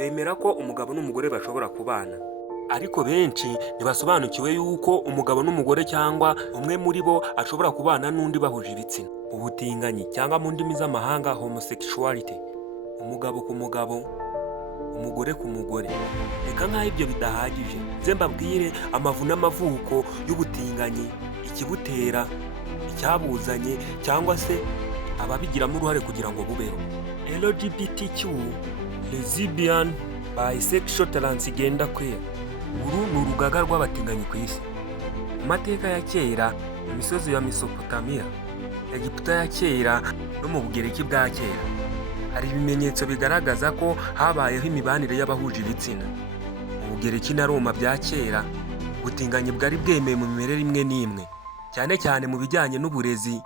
twemera ko umugabo n'umugore bashobora kubana, ariko benshi ntibasobanukiwe yuko umugabo n'umugore cyangwa umwe muri bo ashobora kubana n'undi bahuje ibitsina. Ubutinganyi cyangwa mu ndimi z'amahanga homosexuality, umugabo ku mugabo, umugore ku mugore. Reka nk'aho ibyo bidahagije nze mbabwire amavu n'amavuko y'ubutinganyi, ikibutera, icyabuzanye cyangwa se ababigiramo uruhare kugira ngo bubeho. LGBTQ, lesbian, bisexual, transgender, queer. Uru ni urugaga rw'abatinganyi ku isi. Mu mateka ya kera, mu misozi ya Mesopotamiya, Egiputa ya kera no mu Bugereki bwa kera, hari ibimenyetso bigaragaza ko habayeho imibanire y'abahuje ibitsina. Mu Bugereki na Roma bya kera, ubutinganyi bwari bwemewe mu mimerere imwe n'imwe, cyane cyane mu bijyanye n'uburezi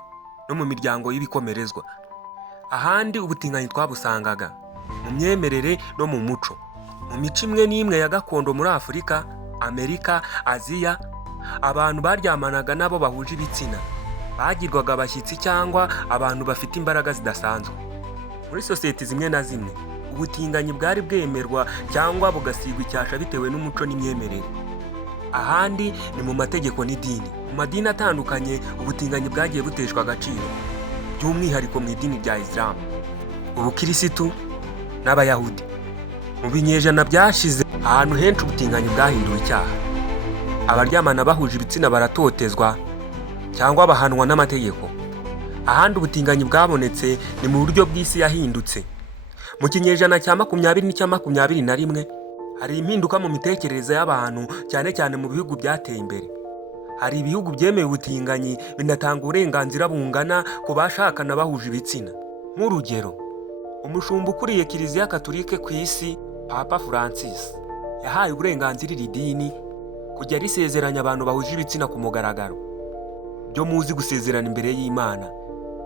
no mu miryango y'ibikomerezwa. Ahandi ubutinganyi twabusangaga mu myemerere no mu muco, mu mico imwe n'imwe ya gakondo muri Afurika, Amerika, Aziya. Abantu baryamanaga nabo bahuje ibitsina bagirwaga abashyitsi cyangwa abantu bafite imbaraga zidasanzwe. Muri sosiyete zimwe na zimwe, ubutinganyi bwari bwemerwa cyangwa bugasigwa icyasha bitewe n'umuco n'imyemerere. Ahandi ni mu mategeko n'idini. Mu madini atandukanye ubutinganyi bwagiye buteshwa agaciro, by'umwihariko mu idini rya Islam, Ubukirisitu n'Abayahudi. Mu binyejana byashize, ahantu henshi ubutinganyi bwahinduwe icyaha. Abaryamana bahuje ibitsina baratotezwa cyangwa bahanwa n'amategeko. Ahandi ubutinganyi bwabonetse ni mu buryo bw'isi yahindutse. Mu kinyejana cya 20 n'icya 21 hari impinduka mu mitekerereze y'abantu, cyane cyane mu bihugu byateye imbere. Hari ibihugu byemeye ubutinganyi binatanga uburenganzira bungana ku bashakana bahuje ibitsina. Nk'urugero, umushumba ukuriye Kiliziya Katolike ku isi, Papa Francis, yahaye uburenganzira iri dini kujya risezeranya abantu bahuje ibitsina ku mugaragaro, byo muzi gusezerana imbere y'Imana.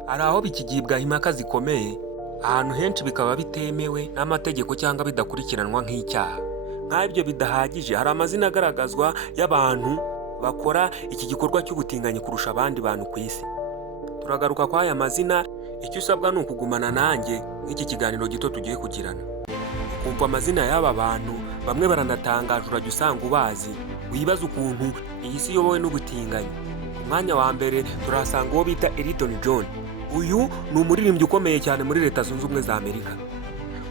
Hari aho bikigibwa impaka zikomeye, ahantu henshi bikaba bitemewe n'amategeko cyangwa bidakurikiranwa nk'icyaha. Nk'ibyo bidahagije, hari amazina agaragazwa y'abantu bakora iki gikorwa cy'ubutinganyi kurusha abandi bantu ku isi. Turagaruka kwa aya mazina. Icyo usabwa ni ukugumana nanjye nk'iki kiganiro gito tugiye kugirana, ukumva amazina y'aba bantu. Bamwe baranatangaje, urajya usanga ubazi, wibaza ukuntu iyi si iyobowe n'ubutinganyi. Ku mwanya wa mbere turahasanga uwo bita Elton John. Uyu ni umuririmbyi ukomeye cyane muri Leta Zunze Ubumwe za Amerika.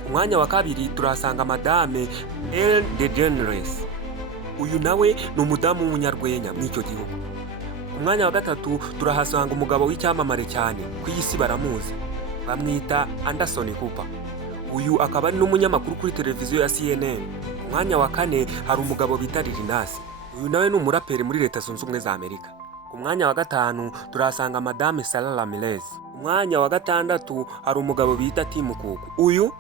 Ku mwanya wa kabiri turahasanga Madame Ellen DeGeneres. Uyu nawe ni umudamu w'umunyarwenya muri icyo gihugu. Ku mwanya wa gatatu turahasanga umugabo w'icyamamare cyane ku isi, baramuzi, bamwita Anderson Cooper. Uyu akaba ari n'umunyamakuru kuri televiziyo ya CNN. Ku mwanya wa kane hari umugabo bita Lil Nas. Uyu nawe ni umuraperi muri Leta Zunze Ubumwe za Amerika. Ku mwanya wa gatanu turahasanga Madame Sarah Ramirez. Ku mwanya wa gatandatu hari umugabo bita Tim Cook. Uyu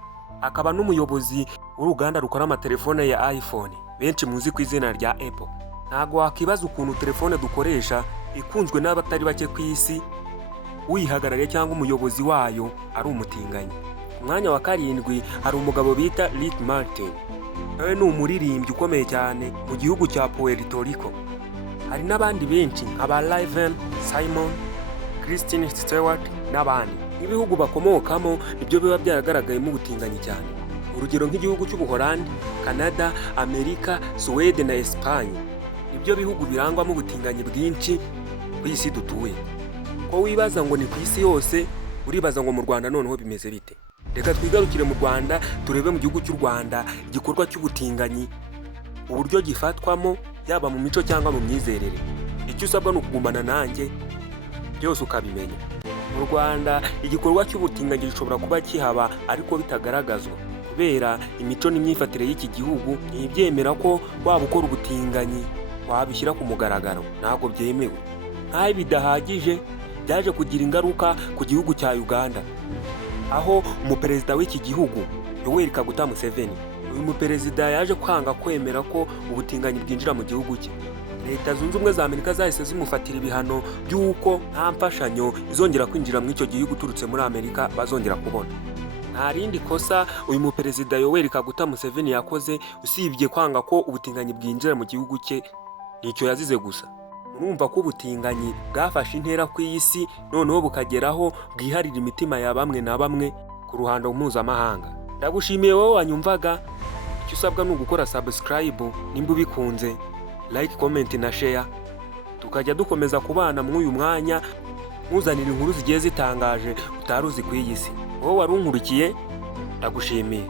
akaba n'umuyobozi w'uruganda rukora amatelefone ya iPhone, benshi muzi ku izina rya Apple. Ntago wakibaza ukuntu telefone dukoresha ikunzwe n'abatari bake ku isi, uyihagarariye cyangwa umuyobozi wayo ari umutinganyi. Ku mwanya wa karindwi hari umugabo bita Rick Martin. Nawe ni umuririmbyi ukomeye cyane mu gihugu cya Puerto Rico. Hari n'abandi benshi nk'aba Raven, Simon, Kristen Stewart n'abandi. Ibihugu bakomokamo nibyo biba byaragaragayemo ubutinganyi cyane. Urugero nk'igihugu cy'Ubuholandi, Canada, Amerika, Suwede na Espagne. Nibyo bihugu birangwamo ubutinganyi bwinshi ku isi dutuye. Ko wibaza ngo ni ku isi yose, uribaza ngo mu Rwanda noneho bimeze bite? Reka twigarukire mu Rwanda, turebe mu gihugu cy'u Rwanda igikorwa cy'ubutinganyi, uburyo gifatwamo, yaba mu mico cyangwa mu myizerere. Icyo usabwa ni ukugumana nanjye byose ukabimenya. Mu Rwanda igikorwa cy'ubutinganyi gishobora kuba kihaba ariko bitagaragazwa, kubera imico n'imyifatire y'iki gihugu ntibyemera ko waba ukora ubutinganyi wabishyira ku mugaragaro. Ntabwo byemewe. Nk'aho bidahagije, byaje kugira ingaruka ku gihugu cya Uganda, aho umuperezida w'iki gihugu Yoweri Kaguta Museveni, uyu muperezida yaje kwanga kwemera ko ubutinganyi bwinjira mu gihugu cye. Leta Zunze Ubumwe za Amerika zahise zimufatira ibihano by'uko nta mfashanyo izongera kwinjira mu icyo gihugu uturutse muri Amerika bazongera kubona. Nta rindi kosa uyu muperezida Yoweri Kaguta Museveni yakoze usibye kwanga ko ubutinganyi bwinjira mu gihugu cye. Nicyo yazize gusa. Urumva ko ubutinganyi bwafashe intera ku isi, noneho bukageraho bwiharira imitima ya bamwe na bamwe ku ruhando mpuzamahanga. Ndagushimiye wowe wanyumvaga. icyo usabwa ni ugukora subscribe nimba ubikunze, like, comment na share, tukajya dukomeza kubana muri uyu mwanya nkuzanira inkuru zigiye zitangaje utari uzi ku iyi si. Wowe wari unkurikiye ndagushimiye.